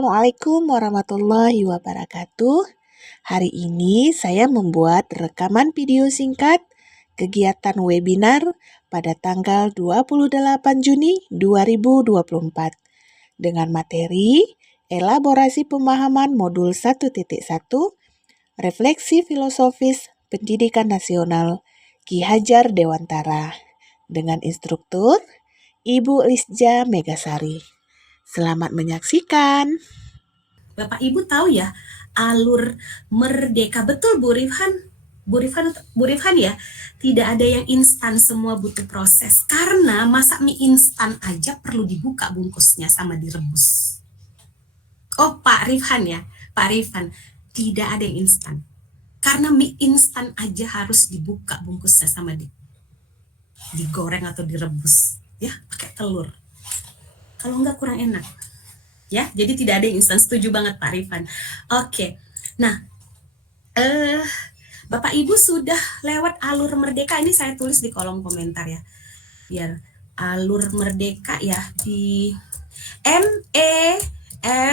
Assalamualaikum warahmatullahi wabarakatuh. Hari ini saya membuat rekaman video singkat kegiatan webinar pada tanggal 28 Juni 2024 dengan materi elaborasi pemahaman modul 1.1 Refleksi Filosofis Pendidikan Nasional Ki Hajar Dewantara dengan instruktur Ibu Lisja Megasari. Selamat menyaksikan. Bapak Ibu tahu ya alur merdeka, betul Bu Rifhan? Bu Rifhan ya, tidak ada yang instan, semua butuh proses. Karena masak mie instan aja perlu dibuka bungkusnya sama direbus. Oh Pak Rifhan ya, Pak Rifhan, tidak ada yang instan. Karena mie instan aja harus dibuka bungkusnya sama digoreng atau direbus, ya pakai telur. Kalau enggak kurang enak. Ya, jadi tidak ada yang instan. Setuju banget Pak Rifan. Oke. Nah, Bapak Ibu sudah lewat alur merdeka, ini saya tulis di kolom komentar ya. Biar alur merdeka ya di MERDEKA.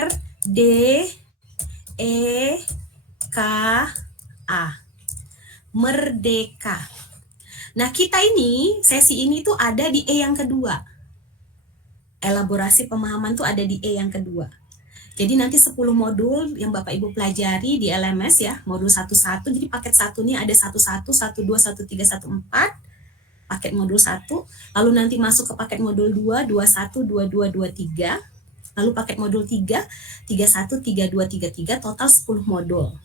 Merdeka. Nah, kita ini sesi ini tuh ada di E yang kedua. Elaborasi pemahaman tuh ada di E yang kedua. Jadi nanti 10 modul yang Bapak Ibu pelajari di LMS ya, modul 11. Jadi paket 1 ini ada 11, 12, 13, 14, paket modul 1. Lalu nanti masuk ke paket modul 2, 21, 22, 23. Lalu paket modul 3, 31, 32, 33, total 10 modul.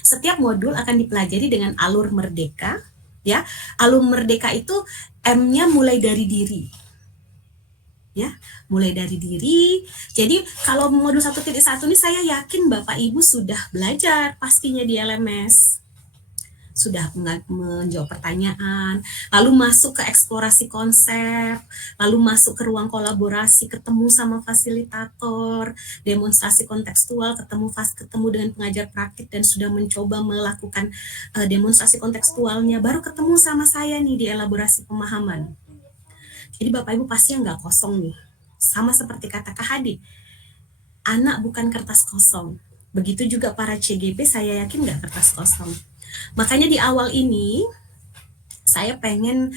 Setiap modul akan dipelajari dengan alur merdeka, ya. Alur merdeka itu M-nya mulai dari diri. Ya, mulai dari diri. Jadi kalau modul 1.1 ini saya yakin Bapak Ibu sudah belajar pastinya di LMS. Sudah menjawab pertanyaan, lalu masuk ke eksplorasi konsep, lalu masuk ke ruang kolaborasi, ketemu sama fasilitator, demonstrasi kontekstual, ketemu dengan pengajar praktik dan sudah mencoba melakukan demonstrasi kontekstualnya, baru ketemu sama saya nih di elaborasi pemahaman. Jadi Bapak Ibu pasti nggak kosong nih. Sama seperti kata Kak Hadi, anak bukan kertas kosong. Begitu juga para CGP, saya yakin nggak kertas kosong. Makanya di awal ini, saya pengen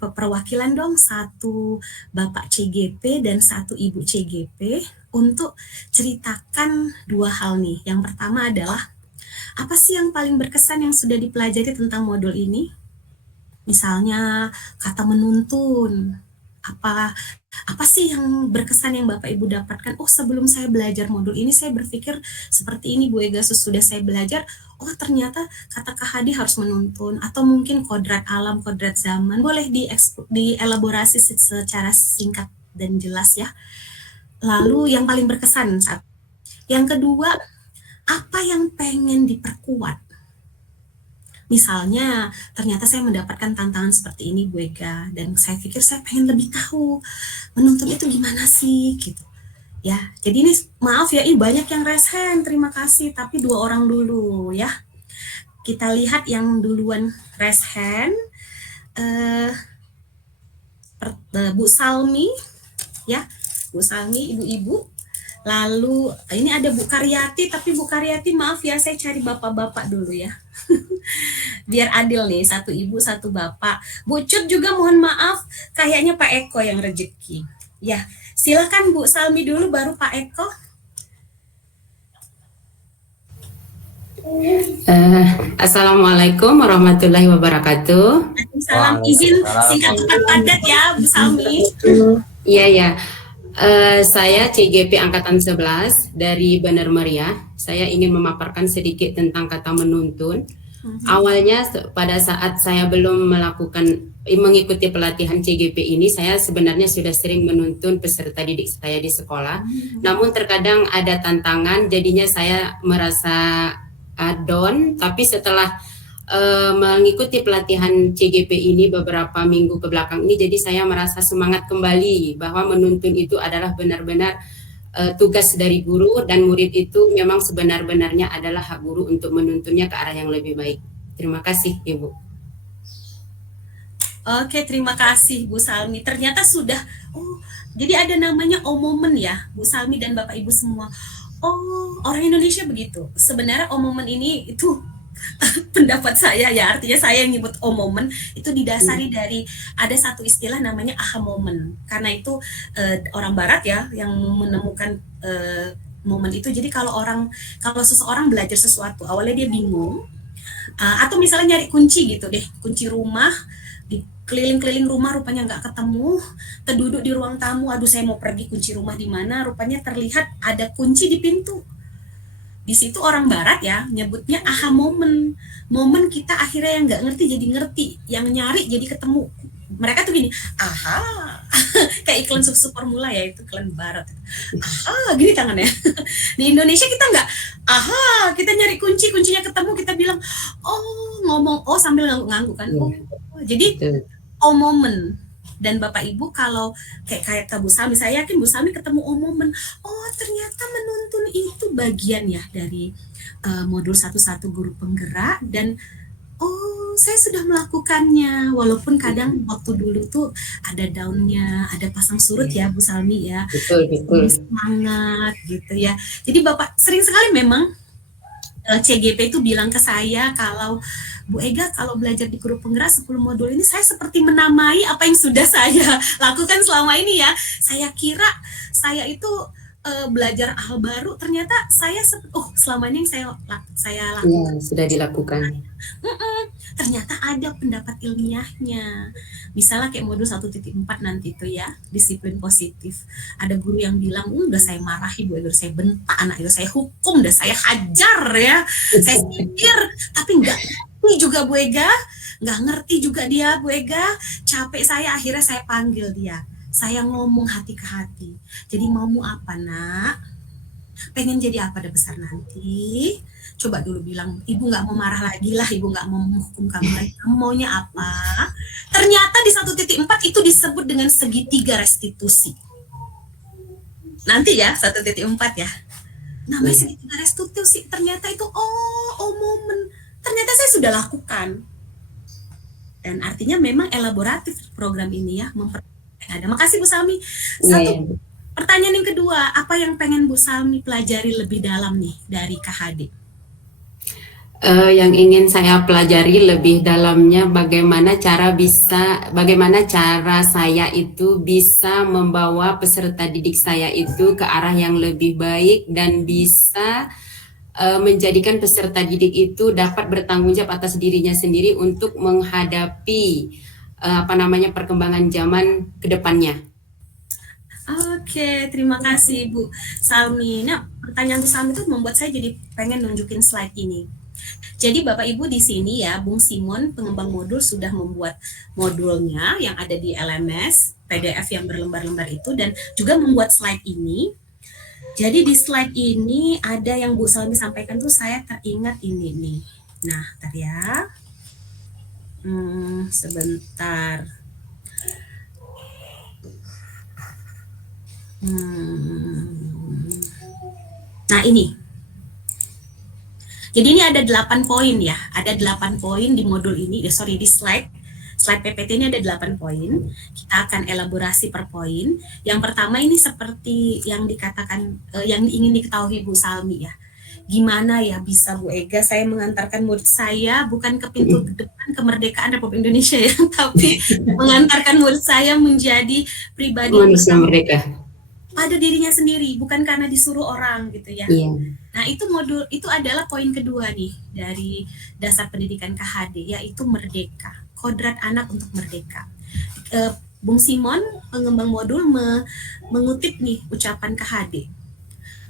perwakilan dong, satu Bapak CGP dan satu Ibu CGP untuk ceritakan dua hal nih. Yang pertama adalah, apa sih yang paling berkesan yang sudah dipelajari tentang modul ini? Misalnya kata menuntun, apa sih yang berkesan yang Bapak Ibu dapatkan? Oh, sebelum saya belajar modul ini saya berpikir seperti ini Bu Ega, sesudah saya belajar, oh ternyata kata Kak Hadi harus menuntun, atau mungkin kodrat alam, kodrat zaman. Boleh dielaborasi secara singkat dan jelas ya. Lalu yang paling berkesan saat yang kedua, apa yang pengen diperkuat? Misalnya, ternyata saya mendapatkan tantangan seperti ini, Bu Ega, dan saya pikir saya pengen lebih tahu menuntun itu gimana sih, gitu. Ya, jadi ini maaf ya, ini banyak yang raise hand, terima kasih, tapi 2 orang dulu ya. Kita lihat yang duluan raise hand, Bu Salmi, ya, Bu Salmi, ibu-ibu. Lalu ini ada Bu Karyati, tapi Bu Karyati maaf ya, saya cari bapak-bapak dulu ya. Biar adil nih, satu ibu, satu bapak. Bu Cut juga mohon maaf, kayaknya Pak Eko yang rezeki. Ya, silakan Bu Salmi dulu, baru Pak Eko. Assalamualaikum warahmatullahi wabarakatuh. Salam, izin singkat cepat padat ya Bu Salmi. Iya ya. Saya CGP Angkatan 11 dari Benar Meriah. Saya ingin memaparkan sedikit tentang kata menuntun. Awalnya pada saat saya belum mengikuti pelatihan CGP ini, saya sebenarnya sudah sering menuntun peserta didik saya di sekolah. Namun terkadang ada tantangan, jadinya saya merasa down. Tapi setelah mengikuti pelatihan CGP ini beberapa minggu ke belakang ini, jadi saya merasa semangat kembali bahwa menuntun itu adalah benar-benar tugas dari guru, dan murid itu memang sebenar-benarnya adalah hak guru untuk menuntunnya ke arah yang lebih baik. Terima kasih Ibu. Oke, terima kasih Bu Salmi. Ternyata sudah, jadi ada namanya momen ya Bu Salmi dan Bapak Ibu semua. Oh, orang Indonesia begitu. Sebenarnya omomen ini itu pendapat saya ya, artinya saya yang nyebut omomen itu didasari dari ada satu istilah namanya aha moment. Karena itu orang barat ya yang menemukan momen itu. Jadi kalau seseorang belajar sesuatu, awalnya dia bingung, atau misalnya nyari kunci gitu deh, kunci rumah, di keliling-keliling rumah rupanya nggak ketemu, terduduk di ruang tamu, aduh saya mau pergi kunci rumah di mana, rupanya terlihat ada kunci di pintu. Di situ orang barat ya nyebutnya aha moment, momen kita akhirnya yang nggak ngerti jadi ngerti, yang nyari jadi ketemu. Mereka tuh gini, aha, kayak iklan susu formula ya, itu iklan barat, aha gini tangannya. Di Indonesia kita nggak, aha kita nyari kuncinya ketemu, kita bilang oh ngomong oh sambil ngangguk-ngangguk kan, oh jadi Betul. oh momen. Dan Bapak Ibu kalau kayak Bu Sami, saya yakin Bu Sami ketemu oh momen, oh ternyata menuntun itu bagian ya dari modul 11 guru penggerak, dan oh saya sudah melakukannya, walaupun kadang waktu dulu tuh ada daunnya, ada pasang surut ya Bu Salmi ya, Betul. semangat gitu ya. Jadi Bapak sering sekali memang CGP itu bilang ke saya kalau Bu Ega kalau belajar di guru penggerak 10 modul ini saya seperti menamai apa yang sudah saya lakukan selama ini ya. Saya kira saya itu belajar hal baru, ternyata saya selama ini yang saya lakukan sudah dilakukan. ternyata ada pendapat ilmiahnya. Misalnya kayak modul 1.4 nanti itu ya, disiplin positif. Ada guru yang bilang, udah saya marahi Bu Ega, saya bentak anak itu, saya hukum, udah saya hajar ya, saya sihir, tapi enggak ngerti juga Bu Ega, nggak ngerti juga dia Bu Ega, capek saya, akhirnya saya panggil dia. Saya ngomong hati ke hati. Jadi maumu apa nak? Pengen jadi apa dah besar nanti? Coba dulu bilang, ibu nggak mau marah lagi lah, ibu nggak mau menghukum kamu lagi, kamu maunya apa? Ternyata di 1.4 itu disebut dengan segitiga restitusi. Nanti ya 1.4 ya. Namanya segitiga restitusi, ternyata itu momen. Ternyata saya sudah lakukan. Dan artinya memang elaboratif program ini ya, ada. Makasih Bu Salmi. Satu pertanyaan yang kedua, apa yang pengen Bu Salmi pelajari lebih dalam nih dari KHD? Yang ingin saya pelajari lebih dalamnya bagaimana cara saya itu bisa membawa peserta didik saya itu ke arah yang lebih baik dan bisa menjadikan peserta didik itu dapat bertanggung jawab atas dirinya sendiri untuk menghadapi perkembangan zaman ke depannya. Oke, terima kasih Bu Salmi. Nah, pertanyaan Bu Salmi itu membuat saya jadi pengen nunjukin slide ini. Jadi Bapak Ibu di sini ya, Bung Simon pengembang modul sudah membuat modulnya yang ada di LMS, PDF yang berlembar-lembar itu, dan juga membuat slide ini. Jadi di slide ini ada yang Bu Salmi sampaikan tuh saya teringat ini nih. Nah, ntar ya. Sebentar. Nah ini. Jadi ini ada 8 poin ya. Ada 8 poin di modul ini. Di slide PPT ini ada 8 poin. Kita akan elaborasi per poin. Yang pertama ini seperti yang dikatakan, yang ingin diketahui Bu Salmi ya. Gimana ya bisa Bu Ega saya mengantarkan murid saya bukan ke pintu depan kemerdekaan Republik Indonesia ya, tapi mengantarkan murid saya menjadi pribadi manusia merdeka pada dirinya sendiri, bukan karena disuruh orang gitu ya. Nah itu modul, itu adalah poin kedua nih dari dasar pendidikan KHD, yaitu merdeka, kodrat anak untuk merdeka. Bung Simon, pengembang modul, mengutip nih ucapan KHD.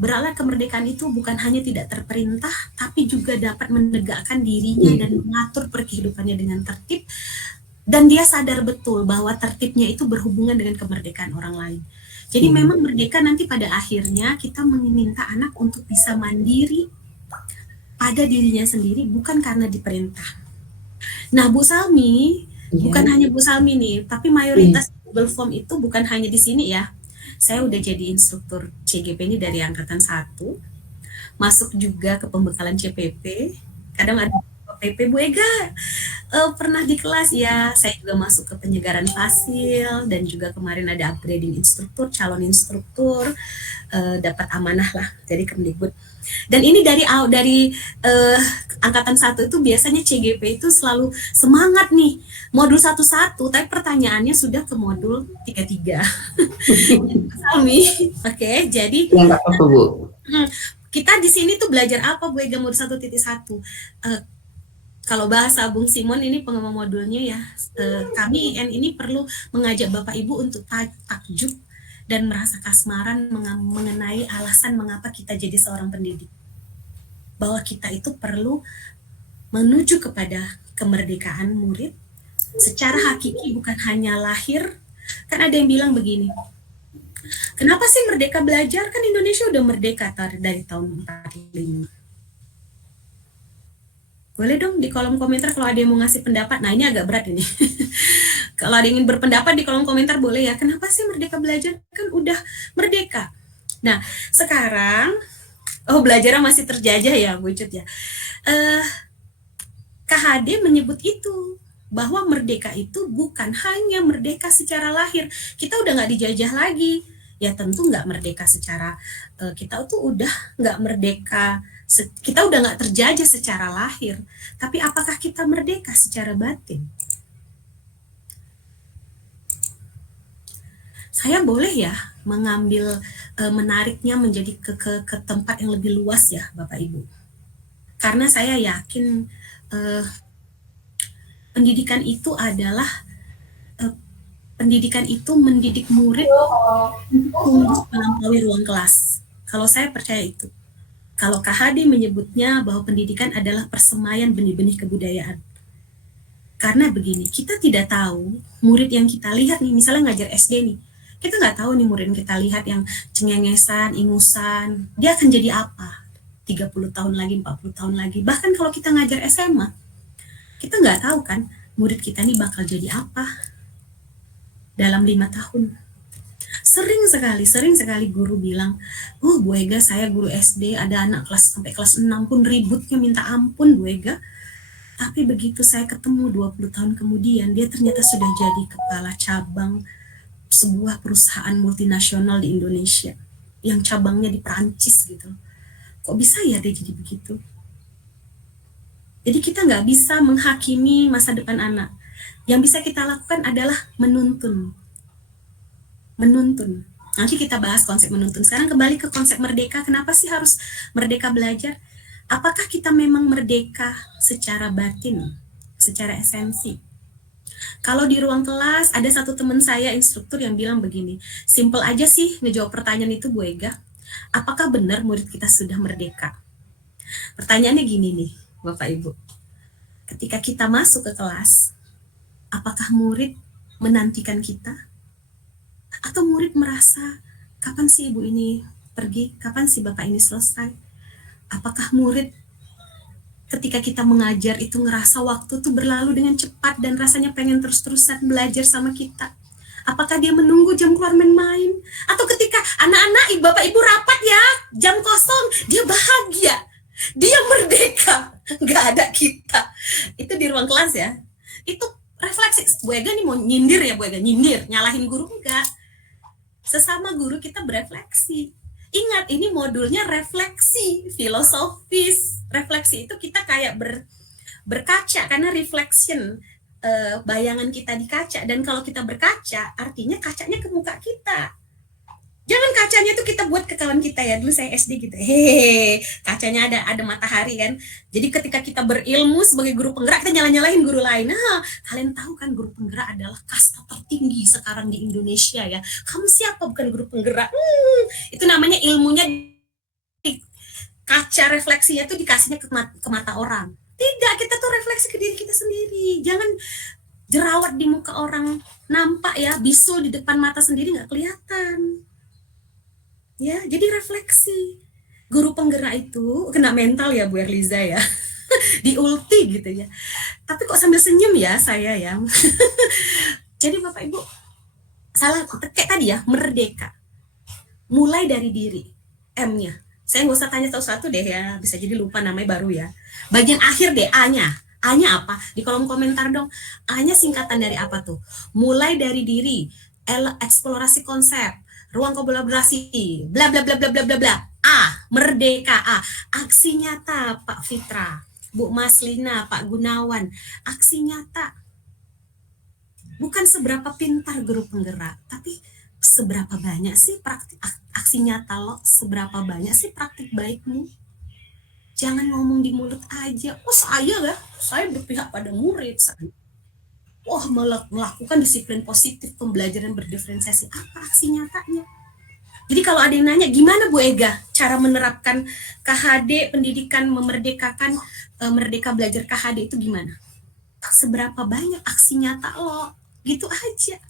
Berawal kemerdekaan itu bukan hanya tidak terperintah, tapi juga dapat menegakkan dirinya dan mengatur kehidupannya dengan tertib, dan dia sadar betul bahwa tertibnya itu berhubungan dengan kemerdekaan orang lain. Jadi memang merdeka nanti pada akhirnya kita meminta anak untuk bisa mandiri pada dirinya sendiri, bukan karena diperintah. Nah Bu Salmi, bukan hanya Bu Salmi nih, tapi mayoritas Google Form itu bukan hanya di sini ya. Saya udah jadi instruktur CGP ini dari angkatan 1, masuk juga ke pembekalan CPP, kadang ada PP Bu Ega pernah di kelas ya, saya juga masuk ke penyegaran fasil dan juga kemarin ada upgrading instruktur, calon instruktur, dapat amanah lah dari Kemdikbud. Dan ini dari angkatan 1 itu biasanya CGP itu selalu semangat nih modul 11, tapi pertanyaannya sudah ke modul 33. Sami. Oke, jadi Ya, nggak apa-apa, Bu. kita di sini tuh belajar apa Bu Ega modul 1.1? Kalau bahasa Bung Simon ini pengembangan modulnya ya, kami IN ini perlu mengajak Bapak Ibu untuk takjub dan merasa kasmaran mengenai alasan mengapa kita jadi seorang pendidik. Bahwa kita itu perlu menuju kepada kemerdekaan murid secara hakiki, bukan hanya lahir. Kan ada yang bilang begini, kenapa sih merdeka belajar? Kan Indonesia udah merdeka dari tahun 45. Boleh dong di kolom komentar kalau ada yang mau ngasih pendapat. Nah ini agak berat ini. Kalau ada yang ingin berpendapat di kolom komentar boleh ya. Kenapa sih merdeka belajar? Kan udah merdeka. Nah sekarang, belajarnya masih terjajah ya Bu Cut ya. KHD menyebut itu, bahwa merdeka itu bukan hanya merdeka secara lahir. Kita udah nggak dijajah lagi. Ya tentu nggak merdeka secara, kita tuh udah nggak merdeka, kita udah nggak terjajah secara lahir. Tapi apakah kita merdeka secara batin? Saya boleh ya mengambil, menariknya menjadi ke tempat yang lebih luas ya Bapak Ibu. Karena saya yakin pendidikan itu adalah pendidikan itu mendidik murid untuk melampaui ruang kelas. Kalau saya percaya itu. Kalau KHD menyebutnya bahwa pendidikan adalah persemaian benih-benih kebudayaan. Karena begini, kita tidak tahu murid yang kita lihat nih, misalnya ngajar SD nih, kita nggak tahu nih murid yang kita lihat yang cengengesan, ingusan, dia akan jadi apa? 30 tahun lagi, 40 tahun lagi. Bahkan kalau kita ngajar SMA, kita nggak tahu kan murid kita nih bakal jadi apa dalam 5 tahun. Sering sekali guru bilang, Bu Ega, saya guru SD, ada anak kelas sampai kelas 6 pun ributnya minta ampun Bu Ega. Tapi begitu saya ketemu 20 tahun kemudian, dia ternyata sudah jadi kepala cabang sebuah perusahaan multinasional di Indonesia, yang cabangnya di Perancis gitu. Kok bisa ya dia jadi begitu? Jadi kita nggak bisa menghakimi masa depan anak. Yang bisa kita lakukan adalah menuntun. Nanti kita bahas konsep menuntun. Sekarang kembali ke konsep merdeka. Kenapa sih harus merdeka belajar? Apakah kita memang merdeka secara batin, secara esensi? Kalau di ruang kelas ada satu teman saya instruktur yang bilang begini, simple aja sih ngejawab pertanyaan itu Bu Ega. Apakah benar murid kita sudah merdeka? Pertanyaannya gini nih Bapak Ibu. Ketika kita masuk ke kelas, apakah murid menantikan kita? Atau murid merasa, kapan sih ibu ini pergi? Kapan sih bapak ini selesai? Apakah murid ketika kita mengajar itu ngerasa waktu tuh berlalu dengan cepat dan rasanya pengen terus-terusan belajar sama kita? Apakah dia menunggu jam keluar main-main? Atau ketika anak-anak, bapak ibu rapat ya, jam kosong, dia bahagia, dia merdeka, nggak ada kita. Itu di ruang kelas ya. Itu refleksi. Bu Ega nih mau nyindir ya Bu Ega, nyindir, nyalahin guru enggak. Sesama guru kita berefleksi. Ingat, ini modulnya refleksi, filosofis. Refleksi itu kita kayak berkaca, karena reflection, bayangan kita di kaca. Dan kalau kita berkaca, artinya kacanya ke muka kita. Jangan kacanya tuh kita buat ke kawan kita ya. Dulu saya SD gitu. Hehehe, kacanya ada matahari kan. Jadi ketika kita berilmu sebagai guru penggerak, kita nyala-nyalain guru lain. Nah, kalian tahu kan guru penggerak adalah kasta tertinggi sekarang di Indonesia ya. Kamu siapa bukan guru penggerak? Itu namanya ilmunya kaca refleksinya tuh dikasihnya ke mata orang. Tidak, kita tuh refleksi ke diri kita sendiri. Jangan jerawat di muka orang nampak ya, bisul di depan mata sendiri nggak kelihatan. Ya, jadi refleksi. Guru penggerak itu kena mental ya Bu Erliza ya. Di ulti gitu ya. Tapi kok sambil senyum ya saya ya. Jadi Bapak Ibu, salah kayak tadi ya, merdeka. Mulai dari diri, M-nya. Saya nggak usah tanya satu-satu deh ya, bisa jadi lupa namanya baru ya. Bagian akhir deh, A-nya. A-nya apa? Di kolom komentar dong. A-nya singkatan dari apa tuh? Mulai dari diri, eksplorasi konsep, ruang kolaborasi, bla bla bla bla bla bla bla. A, merdeka. A, aksi nyata Pak Fitra, Bu Maslina, Pak Gunawan, aksi nyata. Bukan seberapa pintar guru penggerak, tapi seberapa banyak sih praktik aksi nyata lo, seberapa banyak sih praktik baikmu. Jangan ngomong di mulut aja. Oh saya berpihak pada murid. Wah melakukan disiplin positif, pembelajaran berdiferensiasi. Apa aksi nyatanya? Jadi kalau ada yang nanya, gimana Bu Ega cara menerapkan KHD, pendidikan memerdekakan, merdeka belajar KHD itu gimana? Seberapa banyak aksi nyata lo? Gitu aja.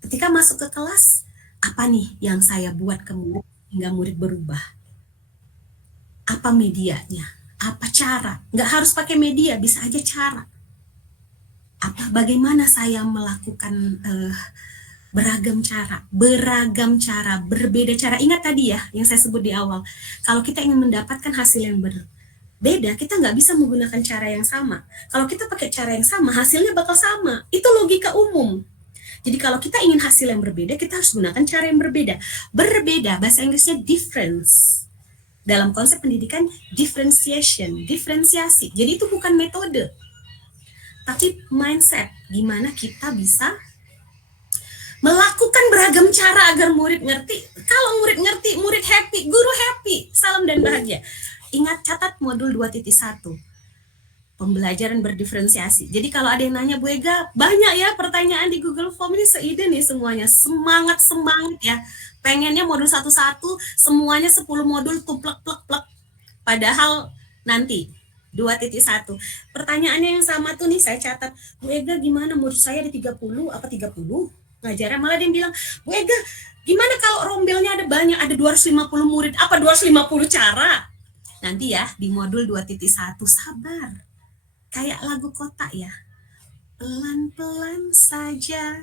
Ketika masuk ke kelas, apa nih yang saya buat ke murid hingga murid berubah? Apa medianya? Apa cara? Nggak harus pakai media, bisa aja cara. Bagaimana saya melakukan beragam cara, berbeda cara. Ingat tadi ya, yang saya sebut di awal. Kalau kita ingin mendapatkan hasil yang berbeda, kita nggak bisa menggunakan cara yang sama. Kalau kita pakai cara yang sama, hasilnya bakal sama. Itu logika umum. Jadi kalau kita ingin hasil yang berbeda, kita harus gunakan cara yang berbeda. Berbeda, bahasa Inggrisnya difference. Dalam konsep pendidikan, differentiation, diferensiasi. Jadi itu bukan metode, tapi mindset. Gimana kita bisa melakukan beragam cara agar murid ngerti. Kalau murid ngerti, murid happy, guru happy. Salam dan bahagia. Ingat, catat modul 2.1. Pembelajaran berdiferensiasi. Jadi kalau ada yang nanya, Bu Ega, banyak ya pertanyaan di Google Form ini, seide nih semuanya. Semangat ya. Pengennya modul satu-satu, semuanya 10 modul tuh plek. Padahal nanti 2.1. Pertanyaannya yang sama tuh nih saya catat. Bu Ega gimana, murid saya ada 30 apa 30? Ngajarnya malah dia bilang, Bu Ega gimana kalau rombelnya ada banyak, ada 250 murid, apa 250 cara? Nanti ya di modul 2.1, sabar. Kayak lagu kota ya. Pelan-pelan saja.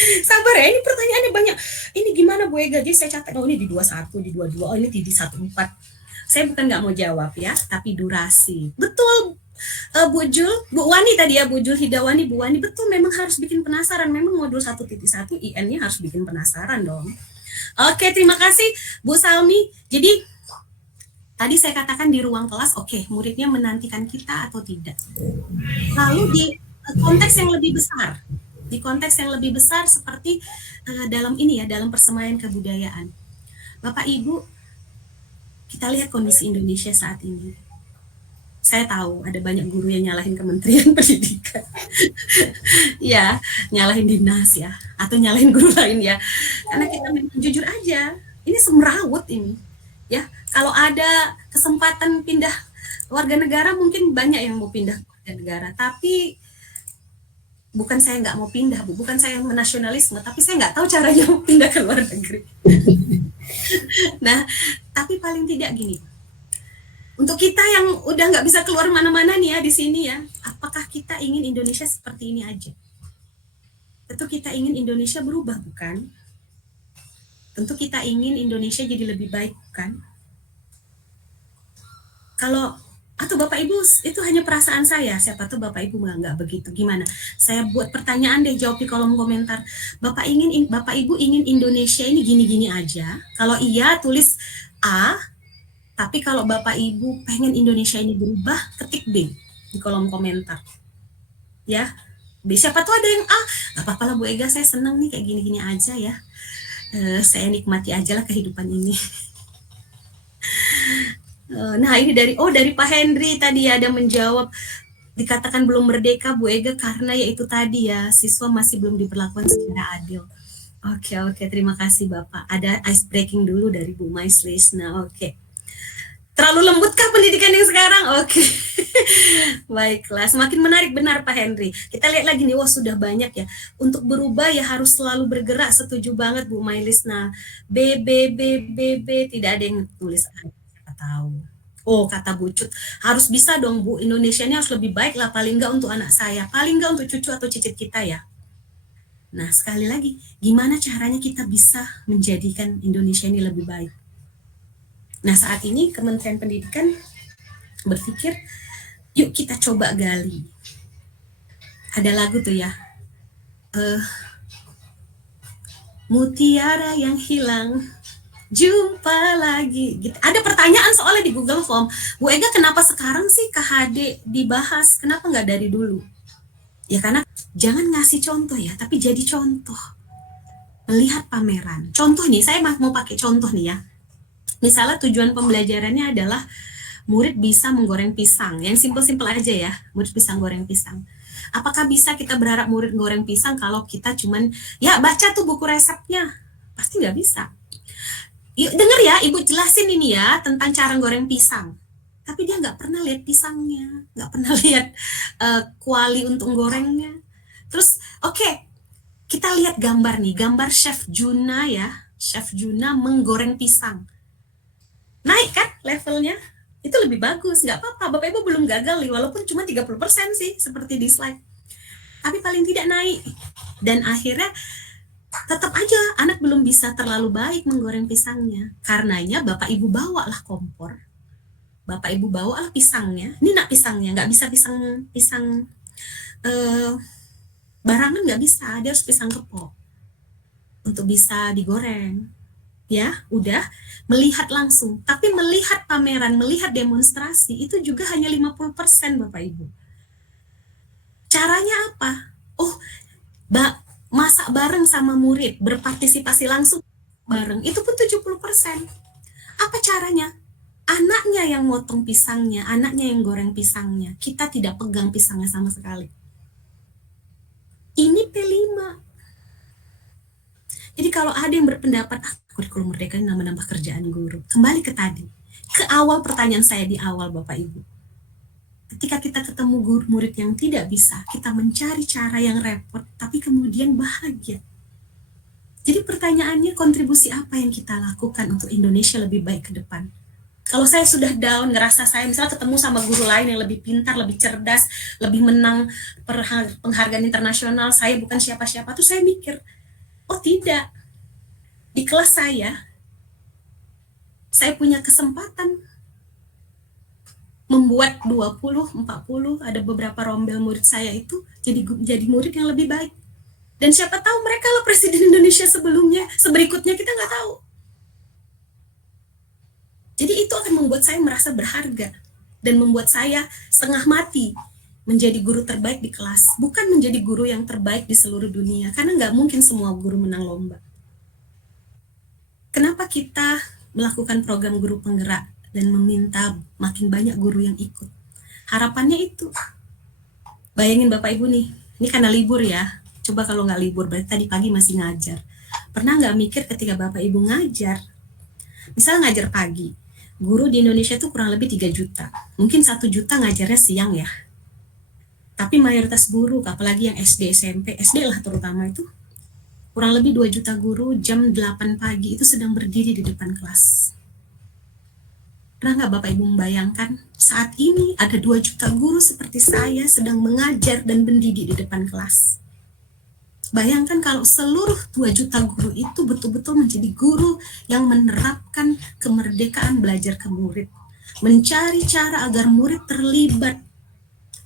Sabar ya, ini pertanyaannya banyak. Ini gimana Bu Ega? Jadi saya catat, oh ini di 21, di 22, oh ini di 14. Saya bukan nggak mau jawab ya, tapi durasi. Betul, Bu Jul, Bu Wani tadi ya, Bu Jul Hidawani, Bu Wani, betul memang harus bikin penasaran. Memang modul 1.1 IN-nya harus bikin penasaran dong. Oke, terima kasih Bu Salmi. Jadi tadi saya katakan di ruang kelas, oke, muridnya menantikan kita atau tidak. Lalu di konteks yang lebih besar, seperti dalam ini ya, dalam persemaian kebudayaan. Bapak Ibu, kita lihat kondisi Indonesia saat ini. Saya tahu ada banyak guru yang nyalahin Kementerian Pendidikan. Ya, nyalahin dinas ya, atau nyalahin guru lain ya. Karena kita memang jujur aja, ini semrawut ini. Ya, kalau ada kesempatan pindah warga negara, mungkin banyak yang mau pindah warga negara, tapi bukan saya nggak mau pindah, Bu. Bukan saya menasionalisme, tapi saya nggak tahu caranya mau pindah ke luar negeri. Nah, tapi paling tidak gini, untuk kita yang udah nggak bisa keluar mana-mana nih ya di sini ya, apakah kita ingin Indonesia seperti ini aja? Tentu kita ingin Indonesia berubah, bukan? Tentu kita ingin Indonesia jadi lebih baik, bukan? Kalau atau Bapak Ibu itu hanya perasaan saya, siapa tahu Bapak Ibu nggak begitu. Gimana? Saya buat pertanyaan deh, jawab di kolom komentar. Bapak Ibu ingin Indonesia ini gini-gini aja? Kalau iya tulis A, tapi kalau Bapak Ibu pengen Indonesia ini berubah, ketik B di kolom komentar. Ya, B. Siapa tuh ada yang A, nggak apa-apa lah Bu Ega, saya senang nih kayak gini-gini aja ya. Saya nikmati aja lah kehidupan ini. Nah ini dari Pak Henry tadi ada menjawab, dikatakan belum merdeka Bu Ega karena yaitu tadi ya, siswa masih belum diperlakukan secara adil. Oke, terima kasih Bapak. Ada ice breaking dulu dari Bu Maislis. Nah oke. Terlalu lembutkah pendidikan yang sekarang? Oke. Baiklah, semakin menarik, benar Pak Henry. Kita lihat lagi nih, wah sudah banyak ya. Untuk berubah ya harus selalu bergerak, setuju banget Bu Mailis. Nah, B, tidak ada yang tulis aja. Tahu. Oh, kata Bu Cut, harus bisa dong Bu, Indonesia ini harus lebih baik lah, paling enggak untuk anak saya, paling enggak untuk cucu atau cicit kita ya. Nah, sekali lagi, gimana caranya kita bisa menjadikan Indonesia ini lebih baik? Nah, saat ini Kementerian Pendidikan berpikir Yuk kita coba gali. Ada lagu tuh ya, mutiara yang hilang, jumpa lagi. Gitu. Ada pertanyaan soalnya di Google Form, Bu Ega kenapa sekarang sih KHD dibahas, kenapa nggak dari dulu? Ya karena jangan ngasih contoh ya, tapi jadi contoh. Melihat pameran. Contoh nih, saya mau pakai contoh nih ya. Misalnya tujuan pembelajarannya adalah murid bisa menggoreng pisang. Yang simpel-simpel aja ya, murid bisa goreng pisang. Apakah bisa kita berharap murid goreng pisang kalau kita cuman, ya baca tuh buku resepnya? Pasti nggak bisa. Yuk, denger ya, Ibu jelasin ini ya tentang cara goreng pisang. Tapi dia nggak pernah lihat pisangnya, nggak pernah lihat kuali untuk gorengnya. Terus, oke, kita lihat gambar nih, gambar Chef Juna ya. Chef Juna menggoreng pisang. Naik kan levelnya? Itu lebih bagus, nggak apa-apa. Bapak Ibu belum gagal nih, walaupun cuma 30% sih, seperti di slide. Tapi paling tidak naik. Dan akhirnya tetap aja anak belum bisa terlalu baik menggoreng pisangnya. Karenanya Bapak Ibu bawalah kompor. Bapak Ibu bawalah pisangnya. Ini nak pisangnya, nggak bisa pisang barangan, nggak bisa. Dia harus pisang kepok untuk bisa digoreng. Ya, udah melihat langsung. Tapi melihat pameran, melihat demonstrasi itu juga hanya 50% Bapak Ibu. Caranya apa? Oh, masak bareng sama murid, berpartisipasi langsung bareng, itu pun 70%. Apa caranya? Anaknya yang motong pisangnya, anaknya yang goreng pisangnya. Kita tidak pegang pisangnya sama sekali. Ini P5. Jadi kalau ada yang berpendapat, kurikulum merdeka ini nambah-nambah kerjaan guru. Kembali ke tadi, ke awal pertanyaan saya di awal Bapak Ibu. Ketika kita ketemu guru murid yang tidak bisa, kita mencari cara yang repot, tapi kemudian bahagia. Jadi pertanyaannya, kontribusi apa yang kita lakukan untuk Indonesia lebih baik ke depan? Kalau saya sudah down, ngerasa saya misalnya ketemu sama guru lain yang lebih pintar, lebih cerdas, lebih menang penghargaan internasional, saya bukan siapa-siapa, tuh saya mikir, oh tidak, di kelas saya punya kesempatan membuat 20, 40, ada beberapa rombel murid saya itu jadi murid yang lebih baik. Dan siapa tahu mereka lah presiden Indonesia sebelumnya, seberikutnya kita nggak tahu. Jadi itu akan membuat saya merasa berharga dan membuat saya setengah mati menjadi guru terbaik di kelas, bukan menjadi guru yang terbaik di seluruh dunia, karena nggak mungkin semua guru menang lomba. Kenapa kita melakukan program guru penggerak dan meminta makin banyak guru yang ikut? Harapannya itu. Bayangin Bapak Ibu nih, ini karena libur ya. Coba kalau nggak libur, berarti tadi pagi masih ngajar. Pernah nggak mikir ketika Bapak Ibu ngajar, misalnya ngajar pagi, guru di Indonesia itu kurang lebih 3 juta. Mungkin 1 juta ngajarnya siang ya. Tapi mayoritas guru, apalagi yang SD, SMP, SD lah terutama itu, kurang lebih 2 juta guru jam 8 pagi itu sedang berdiri di depan kelas. Pernah nggak Bapak Ibu membayangkan saat ini ada 2 juta guru seperti saya sedang mengajar dan berdiri di depan kelas? Bayangkan kalau seluruh 2 juta guru itu betul-betul menjadi guru yang menerapkan kemerdekaan belajar ke murid. Mencari cara agar murid terlibat.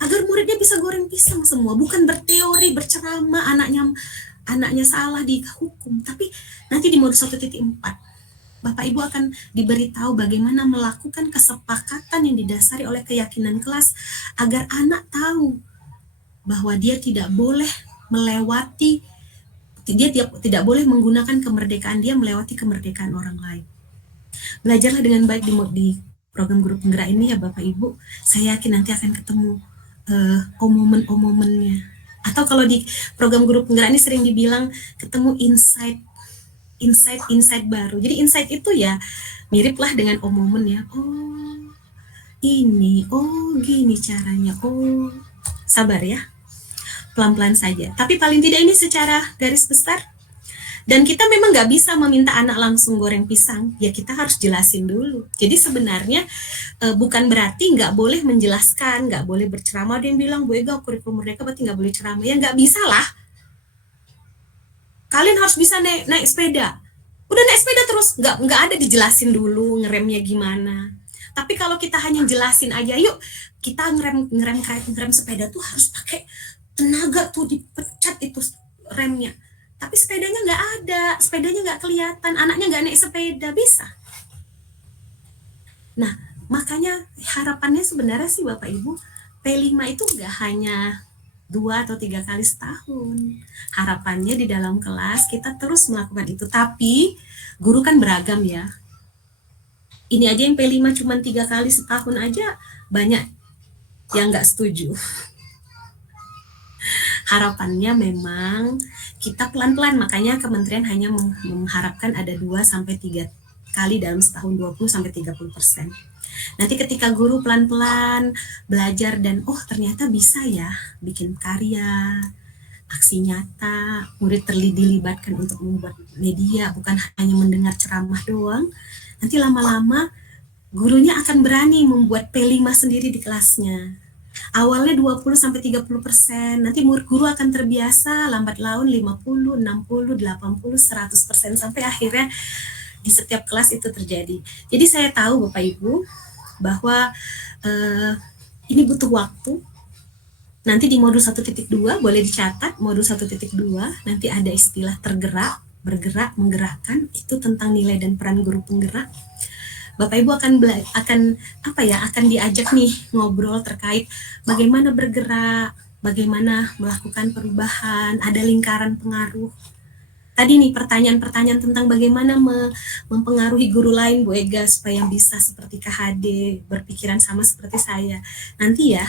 Agar muridnya bisa goreng pisang semua. Bukan berteori, berceramah, anaknya salah dihukum, tapi nanti di modul 1.4 Bapak Ibu akan diberitahu bagaimana melakukan kesepakatan yang didasari oleh keyakinan kelas agar anak tahu bahwa dia tidak boleh melewati, dia tidak boleh menggunakan kemerdekaan dia melewati kemerdekaan orang lain. Belajarlah dengan baik di program guru penggerak ini ya Bapak Ibu. Saya yakin nanti akan ketemu omomen-omomennya. Atau kalau di program guru penggerak ini sering dibilang ketemu insight baru. Jadi insight itu ya miriplah dengan omomen ya. Oh ini, oh gini caranya. Oh sabar ya, pelan-pelan saja. Tapi paling tidak ini secara garis besar. Dan kita memang nggak bisa meminta anak langsung goreng pisang, ya kita harus jelasin dulu. Jadi sebenarnya bukan berarti nggak boleh menjelaskan, nggak boleh berceramah. Dia yang bilang, Bu Ega, kurikulum merdeka berarti nggak boleh ceramah. Ya nggak bisa lah. Kalian harus bisa naik sepeda. Udah naik sepeda terus, nggak ada dijelasin dulu ngeremnya gimana. Tapi kalau kita hanya jelasin aja, yuk kita ngerem sepeda tuh harus pakai tenaga tuh, dipecat itu remnya. Tapi sepedanya nggak ada, sepedanya nggak kelihatan, anaknya nggak naik sepeda, bisa. Nah, makanya harapannya sebenarnya sih Bapak Ibu, P5 itu nggak hanya 2 atau 3 kali setahun. Harapannya di dalam kelas kita terus melakukan itu. Tapi guru kan beragam ya. Ini aja yang P5 cuma 3 kali setahun aja banyak yang nggak setuju. Harapannya memang kita pelan-pelan, makanya kementerian hanya mengharapkan ada 2-3 kali dalam setahun, 20-30%. Nanti ketika guru pelan-pelan belajar dan ternyata bisa ya bikin karya, aksi nyata, murid dilibatkan untuk membuat media, bukan hanya mendengar ceramah doang. Nanti lama-lama gurunya akan berani membuat P5 sendiri di kelasnya. Awalnya 20-30%, nanti guru akan terbiasa, lambat laun 50, 60, 80, 100%, sampai akhirnya di setiap kelas itu terjadi. Jadi saya tahu Bapak Ibu bahwa ini butuh waktu. Nanti di modul 1.2 boleh dicatat, modul 1.2 nanti ada istilah tergerak, bergerak, menggerakkan, itu tentang nilai dan peran guru penggerak. Bapak Ibu akan diajak nih ngobrol terkait bagaimana bergerak, bagaimana melakukan perubahan, ada lingkaran pengaruh. Tadi nih pertanyaan-pertanyaan tentang bagaimana mempengaruhi guru lain Bu Ega supaya bisa seperti KHD, berpikiran sama seperti saya. Nanti ya